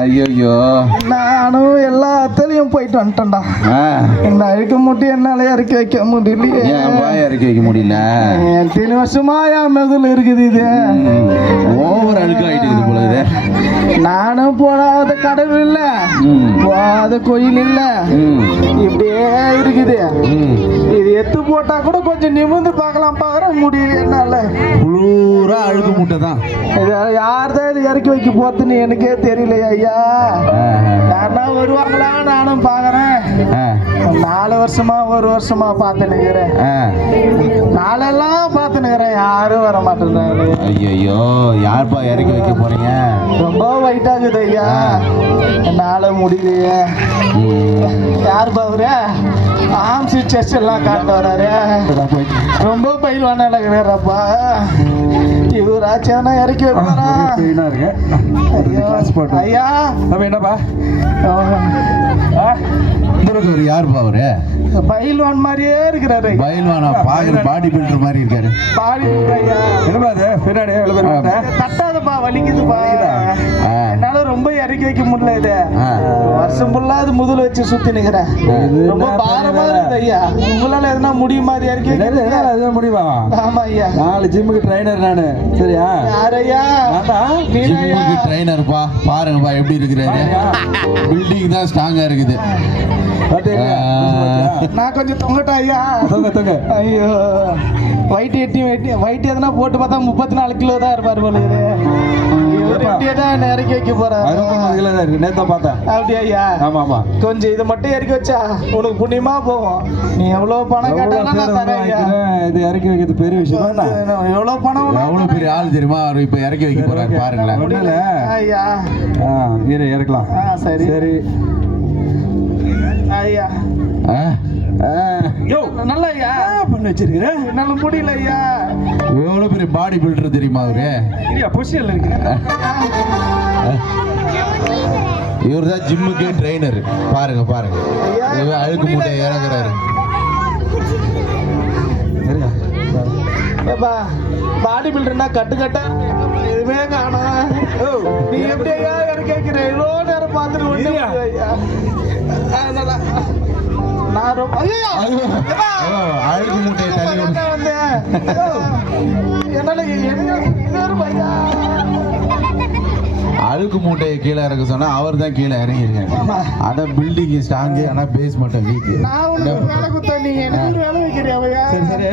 ஐயோ நானும் எல்லாத்துலயும் போயிட்டு வந்துட்டேன்டா. இந்த அழுக்க மூட்டை என்னால இறக்கி வைக்க முடியலையே. இறக்கி வைக்க முடியல. 3 வருஷமா என் மெதுல இருக்குது இது. ஓவர் அழுக்க ஆயிட்டு போல இது. நானும் போடாத கடவுள் இல்ல, போகாத கோயில் இல்ல, இப்படியே இருக்குது. இது எத்து போட்டா கூட கொஞ்சம் நிமிர்ந்து பார்க்கலாம், பார்க்கற முடியல என்னால. பூரா அழுக்கு மூட்டை தான். யார்தான் இது இறக்கி வைக்க போறதுன்னு எனக்கே தெரியலையா ஐயா. யாருன்னா வருவாங்களா நானும் பாக்குறேன். 4 வருஷமா 1 வருஷமா பார்த்துனுக்கிறேன். நாளெல்லாம் பார்த்துனுக்கிறேன், யாரும் வர மாட்டேங்கிறாங்க. ஐயோ யார்ப்பா இறக்கி வைக்க போறீங்க? ரொம்ப வெயிட் ஆகுது ஐயா, என்னால முடியலையே. யார் பாவுரு ஆம்சி செஸ் எல்லாம் காட்டு வர்றாரு. ரொம்ப பயில்வானப்பா. இவராச்சும் இறக்கி வைப்பாரா? ஐயா என்னப்பா யாருப்பா அவரு? பயில்வான் மாதிரியே இருக்கிறாரு. பயில்வானா? பாக்குற பாடி பில்டர் மாதிரி இருக்காரு. பாடி பில்டர் என்னப்பா அது பின்னாடி தட்டாதப்பா, வலிக்குதுப்பா. என்னால ரொம்ப இறக்கி வைக்க முடியல. இது வருஷம் ஃபுல்லா அது முதல்ல வச்சு சுத்தி நிக்கிறேன். ரொம்ப பாரமா இருக்குது ஐயா. உங்களால எதுனா முடியுமா அது இறக்கி வைக்க? முடியுமா? ஆமா ஐயா. 4 ஜிம்முக்கு ட்ரைனர் நானு. சரியா? யார் ஐயா? ஜிம்முக்கு ட்ரைனர்ப்பா. பாருங்கப்பா எப்படி இருக்கிறாரு. பில்டிங் தான் ஸ்ட்ராங்கா இருக்குது. நான் கொஞ்சம் தொங்கட்டா ஐயா? தொங்க. ஐயோ வயிட்டு எதனா போட்டு பார்த்தா 34 கிலோ தான் இருப்பாரு போல. இறக்கி வைக்க போறேன். அப்படியா ஐயா? கொஞ்சம் இதை மட்டும் இறக்கி வச்சா உனக்கு புண்ணியமா போகும். நீ எவ்வளவு பணம் கேட்டாலும் நான் தரேன் ஐயா. இது இறக்கி வைக்கிறது பெரிய விஷயம். எவ்வளவு பணம்? எவ்வளவு பெரிய ஆள் தெரியுமா அவர்? இப்ப இறக்கி வைக்க போறாரு பாருங்களேன் ஐயா. இறக்கலாம். சரி சரி ஐயா. நல்லா ஐயா பண்ணி வச்சிருக்கிறேன். என்னால முடியல ஐயா. எவ்வளவு பெரிய பாடி பில்டர் தெரியுமா அவரு? பொசிஷன்ல இருக்கு. இவர் தான் ஜிம்முக்கு ட்ரைனர். பாருங்க இவர் அழுக்கு மூட்டை இறங்குறாரு. பாடி பில்டர்னா கட்டுக்கட்டா எதுவுமே காணும். நீ எப்படி ஐயா எனக்கு கேட்கிற? இவ்வளோ நேரம் பார்த்துட்டு ஐயா. அழுக்கு மூட்டையை தள்ளி அழுக்கு மூட்டையை கீழே இறக்க சொன்னா அவர் தான் கீழே இறங்கிருக்காங்க. ஆனா பில்டிங் ஸ்ட்ராங்கு, ஆனா பேஸ் மட்டும் வீக். சரி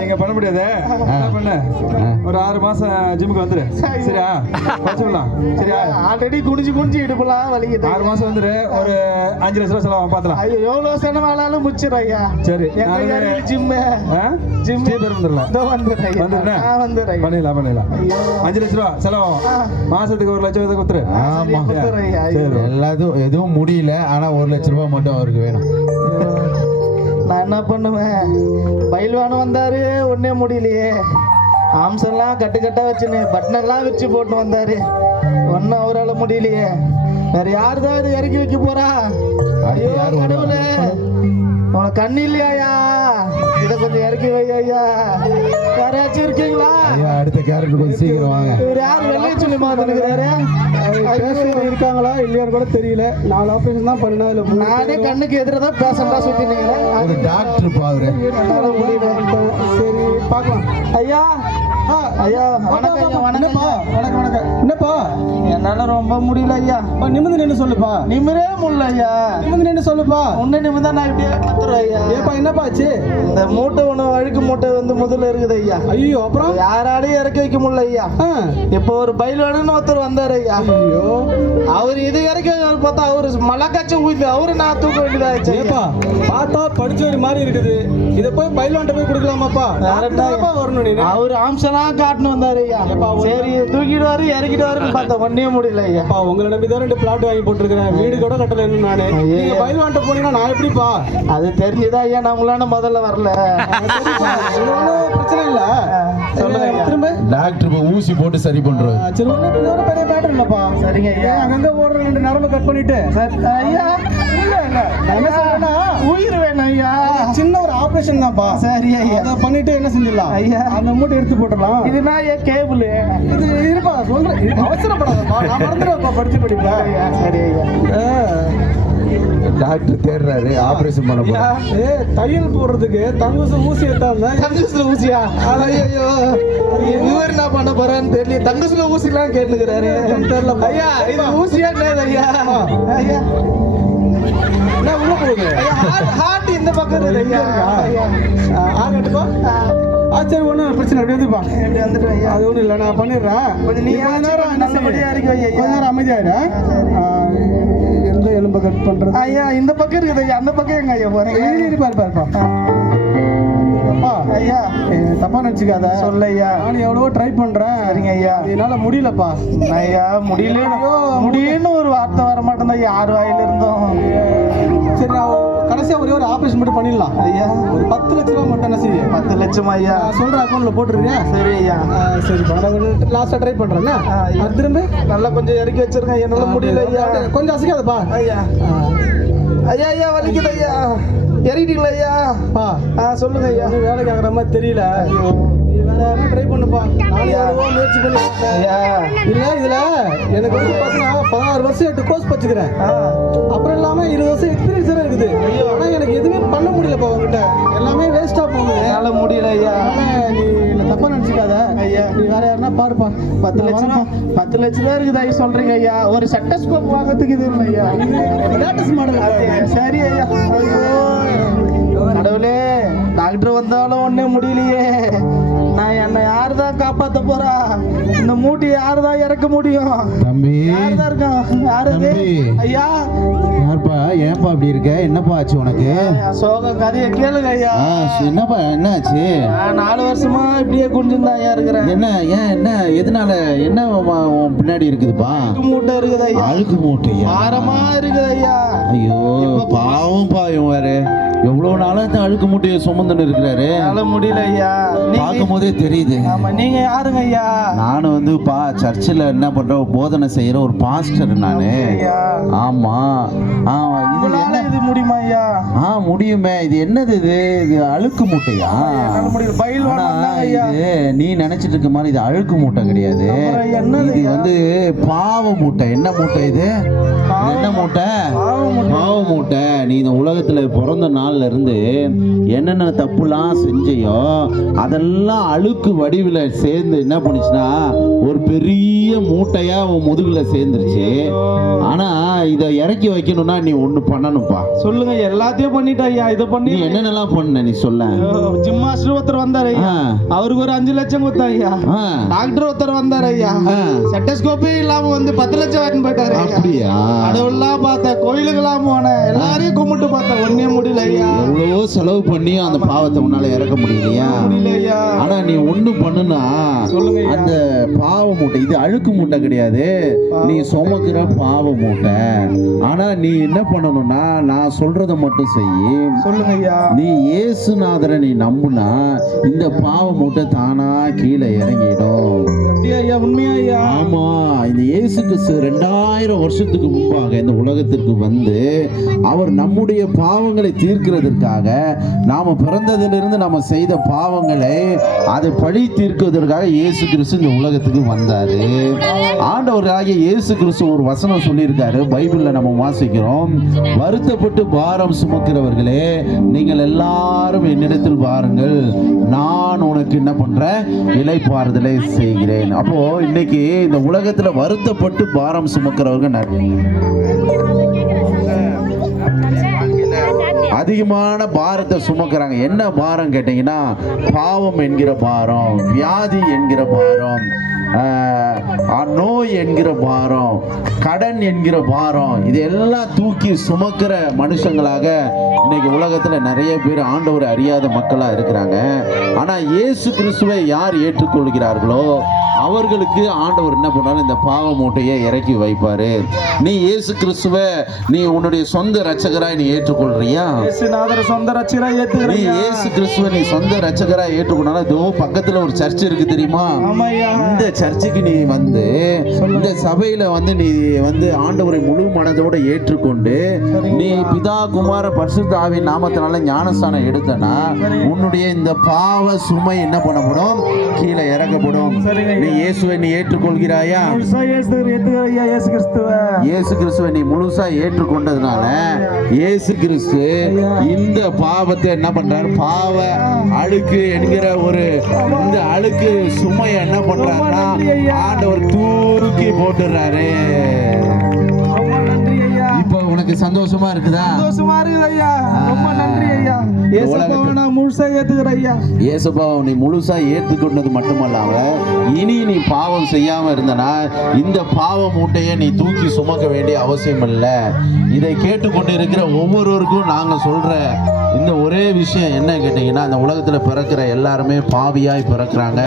நீங்க பண்ண முடியாது. பண்ண ஒரு 6 மாசம் ஜிம்முக்கு வந்துரு. சரியா? வச்சுக்கலாம். சரியா? ஆல்ரெடி குனிஞ்சு இடுப்புலாம் வலிக்குது. 6 மாசம் வந்துரு. ஒரு 5 லட்சம் ரூபா செலவு பார்த்துலாம். ஐயோ எவ்வளவு செலவானாலும் முடிச்சிடும் ஐயா. சரி ஜிம் வந்துடலாம். பண்ணிடலாம். 5 லட்சம் ரூபா செலவு. மாசத்துக்கு 1 லட்சம் கொடுத்துரு. எல்லாத்தையும் எதுவும் முடியல, ஆனா 1 லட்சம் ரூபாய் மட்டும் அவருக்கு வேணும். நான் என்ன பண்ணுவேன்? பயில்வானும் வந்தாரு, ஒன்னே முடியலையே. ஆம்செல்லாம் கட்டுக்கட்டா வச்சுன்னு பட்டனெல்லாம் வச்சு போட்டு வந்தாரு, ஒன்னும் அவரால் முடியலையே. வேற யாருதான் இது இறக்கி வைக்க போறா? ஐயோ கடவுளே, உனக்கு கண்ணு இல்லையா? இதை கொஞ்சம் இறக்கி வை ஐயா. யாராச்சும் இருக்கீங்களா? அடுத்த கேரக்டர் கொஞ்சம் சீக்கிரம் வாங்க. இவர் யாரு? வெள்ளை சொல்லி மாத்திருக்கிறாரு. இருக்காங்களா இல்லையான்னு கூட தெரியல. 4 ஆபரேஷன் தான் பண்ணா. நானே கண்ணுக்கு எதிரதான் பேசண்டா சுத்தி நிக்கிறேன். டாக்டர் பாரு. சரி பார்க்கலாம் ஐயா. ஐயா வணக்கம். என்னப்பா? என்னால ரொம்ப முடியல ஐயா. நிமிந்து நின்று சொல்லுப்பா. நிமிரே முடியல ஐயா. நிமிந்து நின்று சொல்லுப்பா. உன்ன நிமிந்தா நான் இப்படியே பத்துறேன் ஐயா. ஏப்பா என்னப்பா ஆச்சு? இந்த மூட்டை உணவு அழுக்கு மூட்டை வந்து முதல்ல இருக்குது ஐயா. ஐயோ அப்புறம் யாராலையும் இறக்கி வைக்க முடியல ஐயா. இப்போ ஒரு பயில்வானுன்னு ஒருத்தர் வந்தாரு ஐயா. ஐயோ அவரு இது இறக்கி பார்த்தா அவரு மலக்காச்சு ஊய்ந்து அவரு நான் தூக்க வேண்டியதாச்சு. பார்த்தா படிச்ச மாதிரி இருக்குது. இதை போய் பயில்வான்ட்ட போய் கொடுக்கலாமாப்பா? வரணும் நீ. அவரு அம்சம்லாம் காட்டுன்னு வந்தாரு ஐயா. சரி தூக்கிடுவாரு இறக்கிடுவாருன்னு பார்த்தா ஒன்னே முடியல ஐயா. உங்களை நம்பிதான் 2 பிளாட் வாங்கி போட்டுருக்கிறேன். வீடு கூட கட்டல இன்னும் நானு. நீங்க பயில்வான்ட்ட போனீங்கன்னா நான் எப்படிப்பா? அது தெரிஞ்சுதான் ஐயா நான் உங்களான முதல்ல வரல. பிரச்சனை இல்ல. திரும்ப டாக்டர் ஊசி போட்டு சரி பண்றாரு. சரி ஒண்ணு பெரிய மேட்டர் இல்லப்பா. சரிங்க ஐயா. அங்கங்க ஓடுற 2 நரம்பு கட் பண்ணிட்டு ஐயா நான் என்ன சொல்றேன்னா, உயிர் வேணும் ஐயா. சின்ன ஒரு ஆபரேஷன் தான்ப்பா. சரி ஐயா. அதை பண்ணிட்டு என்ன செஞ்சிடலாம் ஐயா. அந்த மூட்டை எடுத்து போட்டுடலாம். இதுனா ஏன் கேபிள்? இது இருப்பா சொல்றேன், அவசரப்படாதப்பா, நான் மறந்துடுவேன்ப்பா படிச்சு படிப்பேன். சரி ஐயா. டாக்டர் தேடுறாரு, ஆபரேஷன் பண்ண போறா. தையல் போடுறதுக்கு தங்குசு ஊசி எடுத்தாங்க. தங்கசுல ஊசியா? ஐயோ, இவர் என்ன பண்ண போறான்னு தெரியல. தங்கசுல ஊசிலாம் கேட்டுக்கிறாரு. தெரியல ஐயா, இது ஊசியா என்னது ஐயா? ஐயா, என்ன உள்ள போகுது? ஹார்ட் இந்த பக்கம் இருக்குது ஐயா. ஐயா. ஆகட்டுப்பா. சரி ஒன்றும் பிரச்சனை அப்படி வந்துப்பா. இப்படி வந்துட்டு ஐயா. அது ஒன்றும் இல்லை, நான் பண்ணிடுறேன். கொஞ்சம் நீ கொஞ்ச நேரம் என்ன நல்லபடியா இருக்கு ஐயா. கொஞ்ச நேரம் அமைதியாயிரேன். எந்த எலும்பை கட் பண்றது? ஐயா, இந்த பக்கம் இருக்குது ஐயா. அந்த பக்கம் எங்க ஐயா போறீங்க? பாருப்பா. அப்பா ஐயா, தப்பா நினைச்சுக்காத. சொல்ல ஐயா. நான் எவ்வளவோ ட்ரை பண்றேன். சரிங்க ஐயா. என்னால முடியலப்பா. ஐயா, முடியலன்னு ஒரு வார்த்தை வர மாட்டேன் யார் வாயில இருந்தோம். சரி, நான் கடைசியா ஒரே ஒரு ஆபரேஷன் மட்டும் பண்ணிடலாம். ஐயா, ஒரு 10 லட்ச ரூபா மட்டும் என்ன செய்ய? 10 லட்சம் ஐயா. நான் சொல்ற அக்கௌண்ட்ல போட்டுருக்கியா? சரி ஐயா. சரிப்பா, நான் லாஸ்டா ட்ரை பண்றேன். ஐயா. திரும்ப நல்லா கொஞ்சம் இறக்கி வச்சிருங்க. என்னால முடியல ஐயா. கொஞ்சம் அசைக்காதப்பா. ஐயா. ஐயா ஐயா, வலிக்குது ஐயா. இறங்கிட்டீங்களா ஐயா? சொல்லுங்க ஐயா. வேலைக்கு ஆகிற மாதிரி தெரியல. நீ வேற யாரும் ட்ரை பண்ணுப்பா. நான் எவ்வளவோ முயற்சி பண்ணி ஐயா. இல்ல இதுல எனக்கு வந்து பாத்தீங்கன்னா 16 வருஷம் கோர்ஸ் படிச்சுக்கிறேன். அப்புறம் இல்லாம 20 வருஷம் எக்ஸ்பீரியன்ஸ் இருக்குது. ஆனா எனக்கு எதுவுமே பண்ண முடியலப்பா. உங்ககிட்ட எல்லாமே வேஸ்டா போகுது. என்னால முடியல ஐயா. நீ என்ன தப்பா நினைச்சுக்காத ஐயா. நீ வேற யாருன்னா பாருப்பா. 10 லட்சம் ரூபா இருக்குது ஐயா சொல்றீங்க ஐயா. ஒரு சட்டஸ்கோப் வாங்கறதுக்கு இது இல்லை ஐயா. Latest model. சரி ஐயா. கடவுளே, டாக்டர் வந்தாலும் ஒண்ணே முடியலையே. நான் என்னை யாரு தான் காப்பாத்த போறா? இந்த மூட்டி யாரு தான் இறக்க முடியும்? தம்பி, யாரு தான் இருக்கான்? யாரு அது? தம்பி. ஐயா. யாருப்பா? ஏன்பா அப்படி இருக்க? என்னப்பா ஆச்சு உனக்கு? சோக கதையை கேளுங்க ஐயா. என்னப்பா என்னாச்சு? நான் 4 வருஷமா இப்படியே குஞ்சுதான் ஐயா இருக்கிறேன். என்ன ஏன் என்ன எதனால என்ன உன் பின்னாடி இருக்குதுப்பா? மூட்டை இருக்குது ஐயா. அழுக்கு மூட்டையா? பாரமா இருக்குது ஐயா. ஐயோ பாவம்பா, இவன் வேற எவ்வளவு நாளா இந்த அழுக்கு மூட்டையை சுமந்துன்னு இருக்கிறாரு. என்னால முடியல ஐயா. பார்க்கும் போதே தெரியுது. ஆமா, நீங்க யாருங்க ஐயா? நானும் வந்து சர்ச்சில் என்ன பண்ற போதனை செய்யற ஒரு பாஸ்டர் நானு. ஐயா. ஆமா. இது உங்களால இது முடியுமா ஐயா? முடியுமே. இது என்னது? இது அழுக்கு மூட்டையா? என்னால முடியல. பயில் ஆனா, வேணாம் ஐயா. இது நீ நினைச்சிட்டு இருக்க மாதிரி இது அழுக்கு மூட்டை கிடையாது. அப்புறம் என்னது இது ஐயா? வந்து பாவ மூட்டை. என்ன மூட்டை இது? இது என்ன மூட்டை? பாவ மூட்டை. நீ இந்த உலகத்துல பிறந்த நாள்ல இருந்து என்னென்ன தப்புலாம் செஞ்சையோ அதெல்லாம் அழுக்கு வடிவில் சேர்ந்து என்ன பண்ணுச்சுன்னா ஒரு பெரிய மூட்டையா உன் முதுகுல சேர்ந்துருச்சு. ஆனா இதை இறக்கி வைக்கணும்னா நீ ஒண்ணு பண்ணணும்ப்பா. சொல்லுங்க. எல்லாத்தையும் பண்ணிட்டா ஐயா. இதை நீ பண்ணி என்னென்னலாம் பண்ண நீ சொல்ல. ஜிம் மாஸ்டர் ஒருத்தர் வந்தாரு ஐயா. அவருக்கு ஒரு 5 லட்சம் கொடுத்தா ஐயா. டாக்டர் ஒருத்தர் வந்தாரு ஐயா. செட்டஸ்கோப்பே இல்லாம வந்து 10 லட்சம் வாங்கி போயிட்டாரு ஐயா. அப்படியா? கடவுள்லாம் பார்த்தா, கோயிலுக்கெல்லாம் போனேன், எல்லாரையும் கும்பிட்டு பார்த்தேன், ஒன்னே முடியல ஐயா. எவ்வளவோ செலவு பண்ணி அந்த பாவத்தை உன்னால இறக்க முடியலையா? முடியல ஐயா. ஆனா நீ ஒண்ணு பண்ணுனா சொல்லுங்க ஐயா. அந்த பாவ மூட்டை, இது அழுக்கு மூட்டை கிடையாது, நீ சுமக்கிற பாவ மூட்டை. ஆனா நீ என்ன பண்ணணும்னா நான் சொல்றத மட்டும் செய்யி. சொல்லுங்க ஐயா. நீ இயேசுநாதரை நீ நம்புனா இந்த பாவ மூட்டை தானா கீழே இறங்கிடும். அப்படியா ஐயா? உண்மையா ஐயா? ஆமா. இந்த இயேசு கிறிஸ்து 2000 வருஷத்துக்கு முன்பாக இந்த உலகத்திற்கு வந்து அவர் நம்முடைய பாவங்களை தீர்க்கிறதற்காக, நாம பிறந்ததிலிருந்து நாம செய்த பாவங்களை அதை பழி தீர்க்கிறதற்காக இயேசு கிறிஸ்து இந்த உலகத்துக்கு வந்தாரு. ஆண்டவராகிய இயேசு கிறிஸ்து ஒரு வசனம் சொல்லியிருக்காரு, பைபிள்ல நம்ம வாசிக்கிறோம். வருத்தப்பட்டு பாரம் சுமக்கிறவர்களே நீங்கள் எல்லாரும் என்னிடத்தில் வாருங்கள், நான் உனக்கு என்ன பண்றேன்? இளைப்பாறுதலை செய்கிறேன். அப்போ இன்னைக்கு இந்த உலகத்துல வருத்தப்பட்டு பாரம் சுமக்கிறவர்கள் அதிகமான பாரத்தை சுமக்கிறாங்க. என்ன பாரம் கேட்டீங்கன்னா பாவம் என்கிற பாரம், வியாதி என்கிற பாரம், நோய் என்கிற பாரம், கடன் என்கிற பாரம், இதெல்லாம் தூக்கி சுமக்கிற மனுஷங்களாக இன்னைக்கு உலகத்துல நிறைய பேர் ஆண்டவரை அறியாத மக்களா இருக்கிறாங்க. ஆனா இயேசு கிறிஸ்துவை யார் ஏற்றுக்கொள்கிறார்களோ அவர்களுக்கு ஆண்டவர் என்ன பண்ணாரு, இந்த பாவ மூட்டையை இறக்கி வைப்பாரு. நீ இயேசு கிறிஸ்துவை நீ உன்னுடைய சொந்த இரட்சகராய் நீ ஏற்றுக்கொள்றியா? இயேசுநாதர் சொந்த ரட்சகராய் நீ ஏத்துக்கிறேன். இயேசு கிறிஸ்துவை நீ சொந்த இரட்சகராய் ஏற்றுக்கொண்டா இதோ பக்கத்துல ஒரு சர்ச் இருக்கு தெரியுமா? ஆமாய்யா. இந்த சர்ச்சுக்கு நீ வந்து இந்த சபையில வந்து நீ வந்து ஆண்டவரை முழு மனதோட ஏற்றுக்கொண்டு நீ பிதா குமார பரிசுத்த ஆவியின் நாமத்தினால ஞானஸ்தானம் எடுத்தனா உன்னுடைய இந்த பாவ சுமை என்ன பண்ணப்படும்? கீழே இறக்கப்படும். நீ இயேசுவை நீ ஏற்றுக்கொள்கிறாயா? முழுசா ஏத்துக்கிறேன் ஐயா. இயேசு கிறிஸ்துவை இயேசு கிறிஸ்துவை நீ முழுசா ஏற்றுக்கொண்டதுனால இயேசு கிறிஸ்து இந்த பாவத்தை என்ன பண்றாரு? பாவ அழுக்கு என்கிற ஒரு இந்த அழுக்கு சுமையை என்ன பண்றாருன்னா ஆண்டவர் தூக்கி போட்டுறாரு. ரொம்ப நன்றி ஐயா. இப்போ உனக்கு சந்தோஷமா இருக்குதா? சந்தோஷமா இருக்குது ஐயா. ரொம்ப நன்றி ஐயா. இயேசுவை நான் முழுசா ஏத்துக்கிறேன் ஐயா. இயேசுபாவை நீ முழுசா ஏற்றுக்கொண்டது மட்டுமல்லாம இனி நீ பாவம் செய்யாம இருந்தனா இந்த பாவ மூட்டையை நீ தூக்கி சுமக்க வேண்டிய அவசியம் இல்லை. இதை கேட்டுக்கொண்டு இருக்கிற ஒவ்வொருவருக்கும் நாங்க சொல்ற இந்த ஒரே விஷயம் என்ன கேட்டீங்கன்னா, இந்த உலகத்துல பிறக்கிற எல்லாருமே பாவியாய் பிறக்கிறாங்க,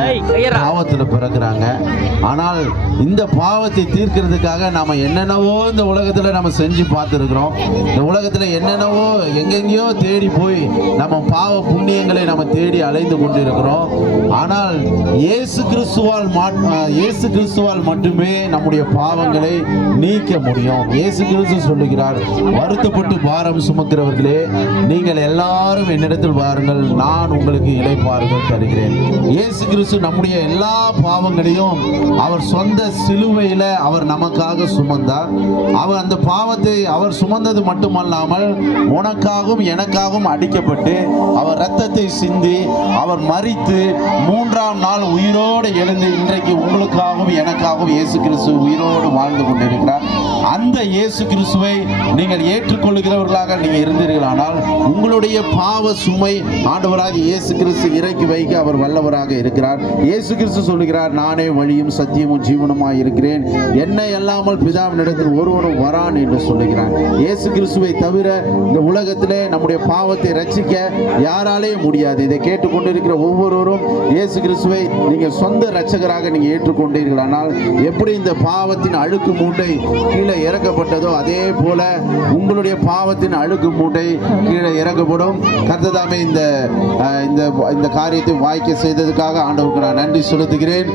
பாவத்துல பிறக்கிறாங்க. ஆனால் இந்த பாவத்தை தீர்க்கிறதுக்காக நாம என்னென்னவோ இந்த உலகத்துல நம்ம செஞ்சு பார்த்துருக்கிறோம். இந்த உலகத்துல என்னென்னவோ எங்கெங்கேயோ தேடி போய் நம்ம பாவ புண்ணியங்களை நம்ம தேடி அலைந்து கொண்டிருக்கிறோம். ஆனால் இயேசு கிறிஸ்துவால் மட்டுமே நம்முடைய பாவங்களை நீக்க முடியும். இயேசு கிறிஸ்து சொல்லுகிறார், வருத்தப்பட்டு பாரம் சுமக்கிறவர்களே நீங்கள் எல்லாரும் என்னிடத்தில் வாருங்கள், நான் உங்களுக்கு இளைப்பாறுதல் தருகிறேன். இயேசு கிறிஸ்து நம்முடைய எல்லா பாவங்களையும் அவர் சொந்த சிலுவையில அவர் நமக்காக சுமந்தார். அவர் அந்த பாவத்தை அவர் சுமந்தது மட்டுமல்லாமல் உனக்காகவும் எனக்காகவும் அடிக்கப்பட்டு அவர் இரத்தத்தை சிந்தி அவர் மரித்து மூன்றாம் நாள் உயிரோடு எழுந்து இன்றைக்கு உங்களுக்காகவும் எனக்காகவும் இயேசு கிறிஸ்து உயிரோடு வாழ்ந்து கொண்டிருக்கிறார். அந்த இயேசு கிறிஸ்துவை நீங்கள் ஏற்றுக்கொள்கிறவர்களாக நீங்க இருந்தீர்களானால் உங்களுடைய பாவ சுமை ஆண்டவராக இயேசு கிறிஸ்து இறக்கி வைக்க அவர் வல்லவராக இருக்கிறார். இயேசு கிறிஸ்து சொல்லுகிறார், நானே வழியும் சத்தியமும் ஜீவனுமாய் இருக்கிறேன், என்னை அல்லாமல் பிதாவினிடத்தில் ஒருவரும் வரான் என்று சொல்லுகிறார். இயேசு கிறிஸ்துவை தவிர இந்த உலகத்திலே நம்முடைய பாவத்தை ரட்சிக்க யாராலேயும் முடியாது. இதை கேட்டுக்கொண்டிருக்கிற ஒவ்வொருவரும் இயேசு கிறிஸ்துவை நீங்கள் சொந்த இரட்சகராக நீங்க ஏற்றுக்கொண்டீர்களானால் எப்படி இந்த பாவத்தின் அழுக்கு மூட்டை கீழே இறக்கப்பட்டதோ அதே போல உங்களுடைய பாவத்தின் அழுக்கு மூட்டை கீழே இறக்கப்படும். கர்த்ததாமே இந்த காரியத்தை வாய்க்க செய்ததுக்காக ஆண்டவருக்கு நான் நன்றி செலுத்துகிறேன்.